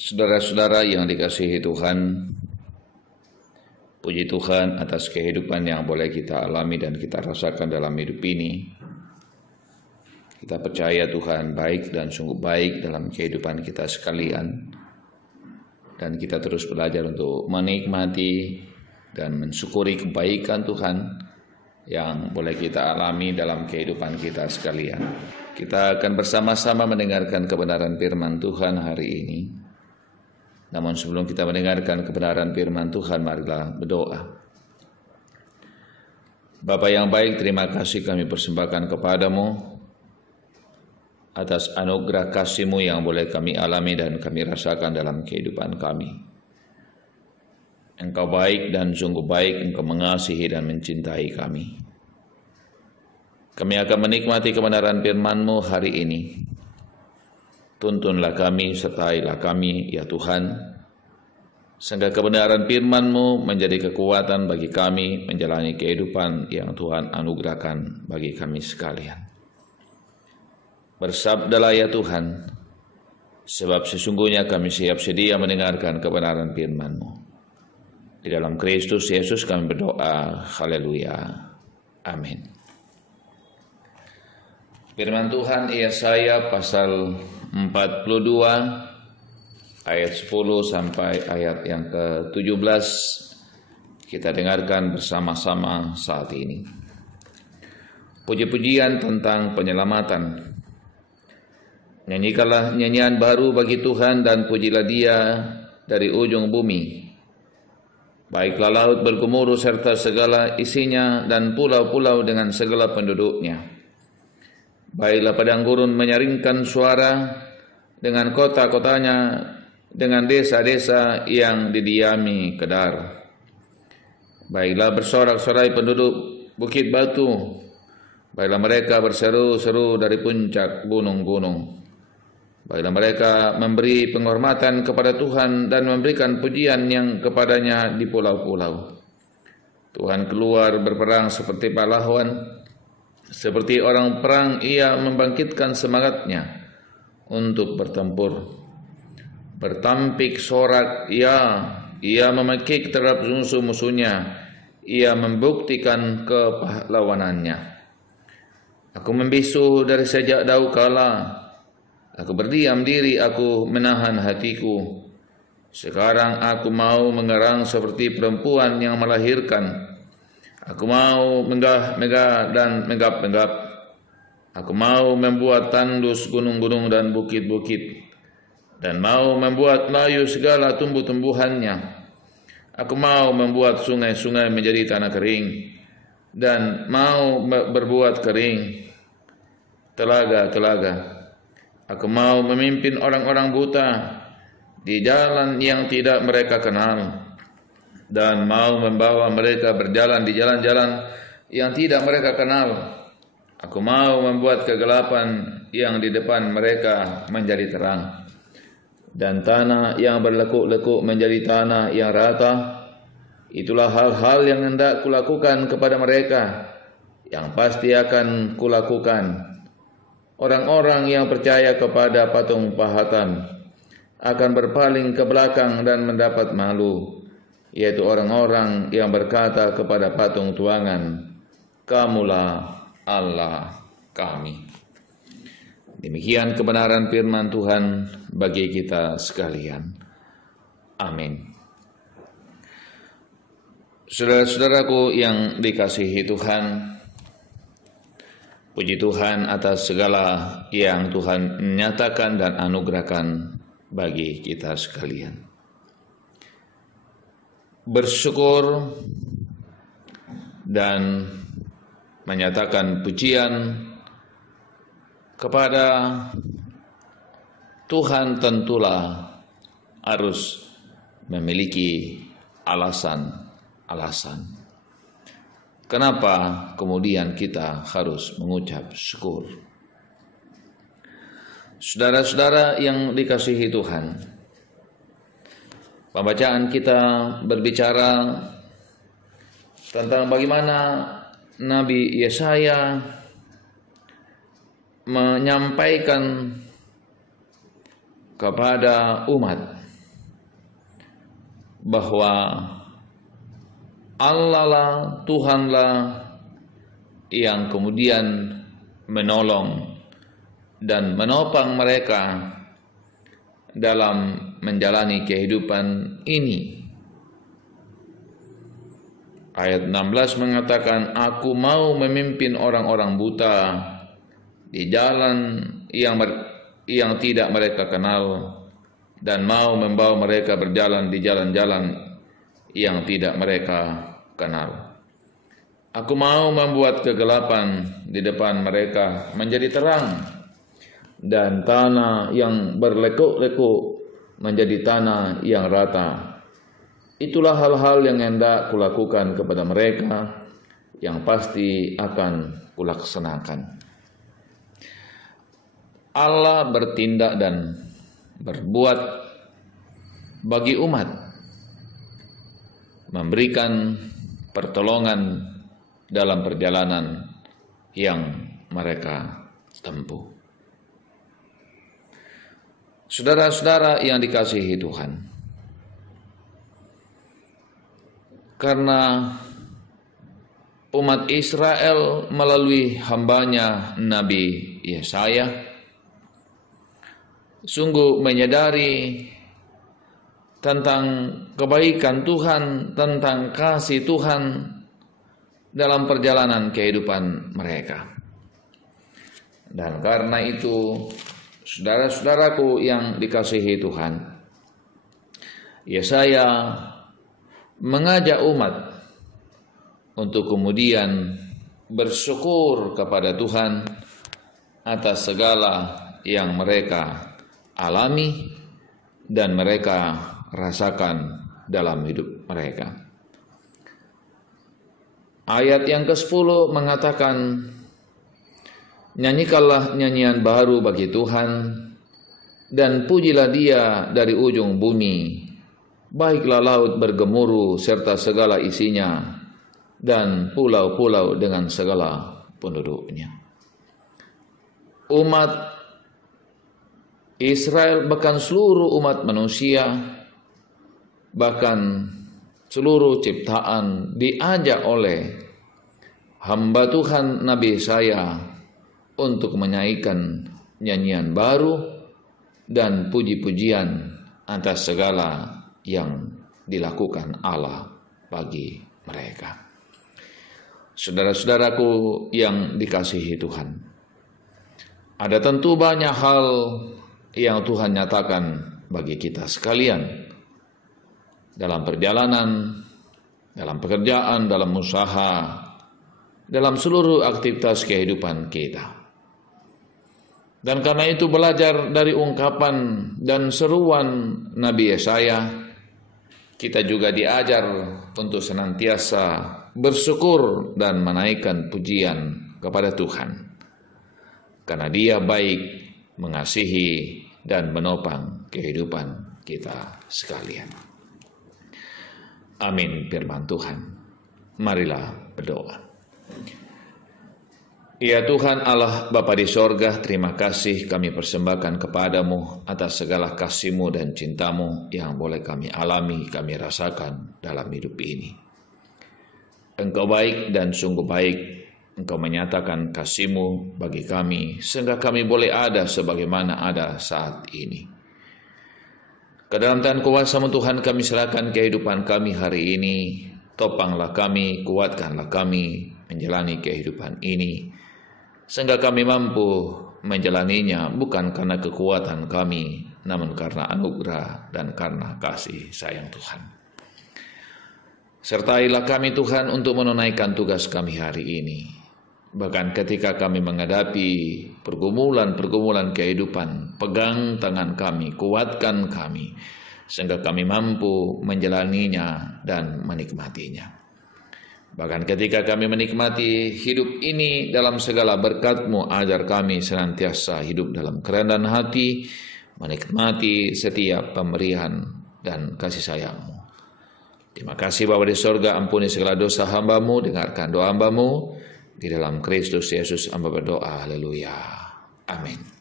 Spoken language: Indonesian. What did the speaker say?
Saudara-saudara yang dikasihi Tuhan, puji Tuhan atas kehidupan yang boleh kita alami dan kita rasakan dalam hidup ini. Kita percaya Tuhan baik dan sungguh baik dalam kehidupan kita sekalian. Dan kita terus belajar untuk menikmati dan mensyukuri kebaikan Tuhan yang boleh kita alami dalam kehidupan kita sekalian. Kita akan bersama-sama mendengarkan kebenaran firman Tuhan hari ini. Namun sebelum kita mendengarkan kebenaran firman Tuhan, marilah berdoa. Bapa yang baik, terima kasih kami persembahkan kepadamu atas anugerah kasih-Mu yang boleh kami alami dan kami rasakan dalam kehidupan kami. Engkau baik dan sungguh baik, Engkau mengasihi dan mencintai kami. Kami akan menikmati kebenaran firman-Mu hari ini. Tuntunlah kami, sertailah kami, ya Tuhan, sehingga kebenaran firman-Mu menjadi kekuatan bagi kami menjalani kehidupan yang Tuhan anugerahkan bagi kami sekalian. Bersabdalah ya Tuhan, sebab sesungguhnya kami siap sedia mendengarkan kebenaran firman-Mu. Di dalam Kristus Yesus kami berdoa, haleluya, amin. Firman Tuhan Yesaya pasal 42 ayat 10 sampai ayat yang ke-17 kita dengarkan bersama-sama saat ini. Puji-pujian tentang penyelamatan. Nyanyikanlah nyanyian baru bagi Tuhan dan pujilah Dia dari ujung bumi. Baiklah laut bergemuruh serta segala isinya dan pulau-pulau dengan segala penduduknya. Baiklah padang gurun menyaringkan suara dengan kota-kotanya, dengan desa-desa yang didiami kedar. Baiklah bersorak-sorai penduduk bukit batu. Baiklah mereka berseru-seru dari puncak gunung-gunung. Baiklah mereka memberi penghormatan kepada Tuhan dan memberikan pujian yang kepadanya di pulau-pulau. Tuhan keluar berperang seperti pahlawan. Seperti orang perang ia membangkitkan semangatnya untuk bertempur. Bertampik sorak ia memekik terhadap musuh-musuhnya. Ia membuktikan kepahlawanannya. Aku membisu dari sejak dahulu kala. Aku berdiam diri, aku menahan hatiku. Sekarang aku mau mengerang seperti perempuan yang melahirkan. Aku mau megah-megah dan menggap-menggap. Aku mau membuat tandus gunung-gunung dan bukit-bukit, dan mau membuat layu segala tumbuh-tumbuhannya. Aku mau membuat sungai-sungai menjadi tanah kering, dan mau berbuat kering telaga-telaga. Aku mau memimpin orang-orang buta di jalan yang tidak mereka kenal, dan mau membawa mereka berjalan di jalan-jalan yang tidak mereka kenal. Aku mau membuat kegelapan yang di depan mereka menjadi terang, dan tanah yang berlekuk-lekuk menjadi tanah yang rata. Itulah hal-hal yang hendak kulakukan kepada mereka, yang pasti akan kulakukan. Orang-orang yang percaya kepada patung pahatan akan berpaling ke belakang dan mendapat malu, yaitu orang-orang yang berkata kepada patung tuangan, "Kamulah Allah kami." Demikian kebenaran firman Tuhan bagi kita sekalian. Amin. Saudara-saudaraku yang dikasihi Tuhan, puji Tuhan atas segala yang Tuhan nyatakan dan anugerahkan bagi kita sekalian. Bersyukur dan menyatakan pujian kepada Tuhan tentulah harus memiliki alasan. Kenapa kemudian kita harus mengucap syukur? Saudara-saudara yang dikasihi Tuhan, pembacaan kita berbicara tentang bagaimana Nabi Yesaya menyampaikan kepada umat bahwa Allah lah, Tuhanlah yang kemudian menolong dan menopang mereka dalam menjalani kehidupan ini. Ayat 16 mengatakan, aku mau memimpin orang-orang buta di jalan yang tidak mereka kenal, dan mau membawa mereka berjalan di jalan-jalan yang tidak mereka kenal. Aku mau membuat kegelapan di depan mereka menjadi terang, dan tanah yang berlekuk-lekuk menjadi tanah yang rata. Itulah hal-hal yang hendak kulakukan kepada mereka, yang pasti akan kulaksanakan. Allah bertindak dan berbuat bagi umat, memberikan pertolongan dalam perjalanan yang mereka tempuh. Saudara-saudara yang dikasihi Tuhan, karena umat Israel melalui hambanya Nabi Yesaya sungguh menyadari tentang kebaikan Tuhan, tentang kasih Tuhan dalam perjalanan kehidupan mereka. Dan karena itu, saudara-saudaraku yang dikasihi Tuhan, Yesaya mengajak umat untuk kemudian bersyukur kepada Tuhan atas segala yang mereka alami dan mereka rasakan dalam hidup mereka. Ayat yang ke-10 mengatakan, nyanyikanlah nyanyian baru bagi Tuhan, dan pujilah Dia dari ujung bumi. Baiklah laut bergemuruh serta segala isinya, dan pulau-pulau dengan segala penduduknya. Umat Israel, bahkan seluruh umat manusia, bahkan seluruh ciptaan diajak oleh hamba Tuhan Nabi Yesaya untuk menyanyikan nyanyian baru dan puji-pujian atas segala yang dilakukan Allah bagi mereka. Saudara-saudaraku yang dikasihi Tuhan, ada tentu banyak hal yang Tuhan nyatakan bagi kita sekalian dalam perjalanan, dalam pekerjaan, dalam usaha, dalam seluruh aktivitas kehidupan kita. Dan karena itu belajar dari ungkapan dan seruan Nabi Yesaya, kita juga diajar untuk senantiasa bersyukur dan menaikkan pujian kepada Tuhan. Karena Dia baik, mengasihi, dan menopang kehidupan kita sekalian. Amin firman Tuhan. Marilah berdoa. Ya Tuhan Allah Bapa di sorga, terima kasih kami persembahkan kepadamu atas segala kasih-Mu dan cinta-Mu yang boleh kami alami, kami rasakan dalam hidup ini. Engkau baik dan sungguh baik. Engkau menyatakan kasih-Mu bagi kami, sehingga kami boleh ada sebagaimana ada saat ini. Ke dalam tangan kuasa-Mu Tuhan kami serahkan kehidupan kami hari ini. Topanglah kami, kuatkanlah kami menjalani kehidupan ini, sehingga kami mampu menjalaninya bukan karena kekuatan kami, namun karena anugerah dan karena kasih sayang Tuhan. Sertailah kami Tuhan untuk menunaikan tugas kami hari ini. Bahkan ketika kami menghadapi pergumulan-pergumulan kehidupan, pegang tangan kami, kuatkan kami, sehingga kami mampu menjalaninya dan menikmatinya. Bahkan ketika kami menikmati hidup ini dalam segala berkat-Mu, ajar kami senantiasa hidup dalam kerendahan hati, menikmati setiap pemberian dan kasih sayang-Mu. Terima kasih Bapa di sorga, ampuni segala dosa hamba-Mu, dengarkan doa hamba-Mu. Di dalam Kristus Yesus hamba berdoa, haleluya, amin.